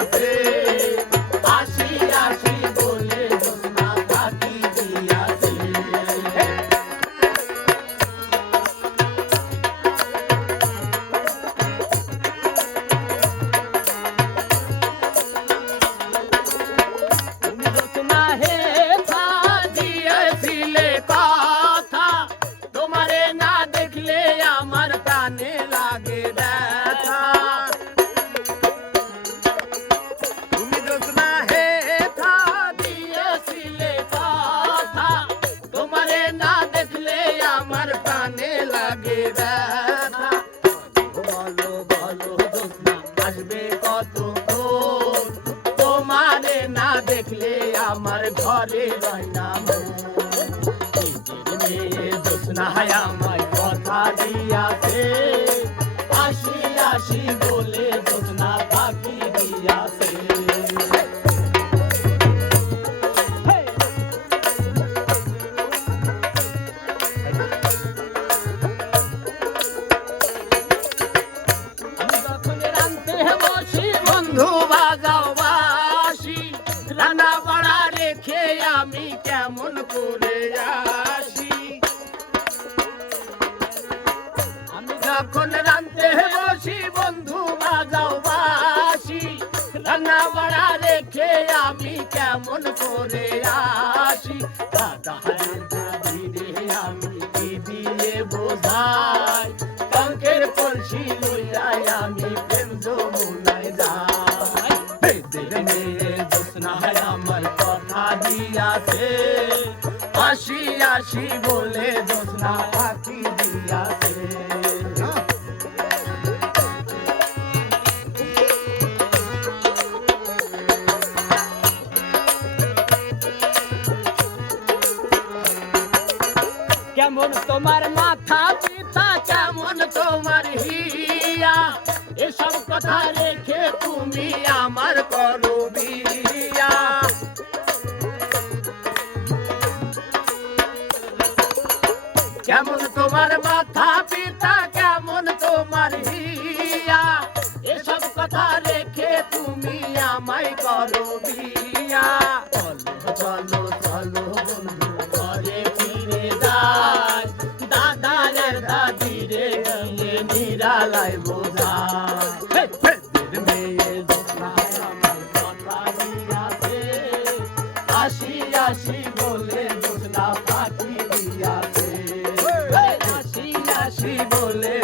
দিয়াছে আসি আসি বলে জোছনা ফাঁকি দিয়াছে তুমি জোছনা হে থা দিয়েছিলে কথা তোমারে না দেখলে আমার কানে লাগে ব্যথা তুমি জোছনা হে থা দিয়েছিলে কথা তোমারে না দেখলে আমার কানে লাগে ব্যথা বলো বলো জোছনা আসবে কতক্ষণ তোমারে না দেখলে আমার ঘরে রয় না মন মেয়ে জোছনা আমায় কথা দিয়াছে আসি আসি বলে জোছনা ফাঁকি দিয়াছে আমি যখন রাঁধতে বসি বন্ধু বাজাও বাসি রান্না বাড়া রেখে আমি কেমন করে আসি আমি যখন রাঁধতে বসি বন্ধু বাজাও বাসি রান্না বাড়া রেখে আমি কেমন করে আসি দাদা ধীরে আমি কি দিয়ে বোঝাই টঙ্কের কলসি লইয়া আমি প্রেম যমুনায় যাই মেয়ে জোছনা আমার কথা দিয়াছে আসি আসি বলে জোছনা ফাঁকি দিয়াছে কেমন তোমার মাথা পিতা কেমন তোমার হিয়া এসব কথা রেখে তুমি আমার করো বিয়া কেমন তোমার মাথা পিতা কেমন তোমার হিয়া এসব কথা রেখে তুমি আমায় করো বিয়া চলো চলো চলো বন্ধু ঘরে ফিরে যাই দাদার দাদিরে গিয়ে নিরালায় বোঝায় মেয়ে জোছনা আমার কথা দিয়াছে আসি আসি বলে জোছনা ফাঁকি দিয়াছে আসি আসি বলে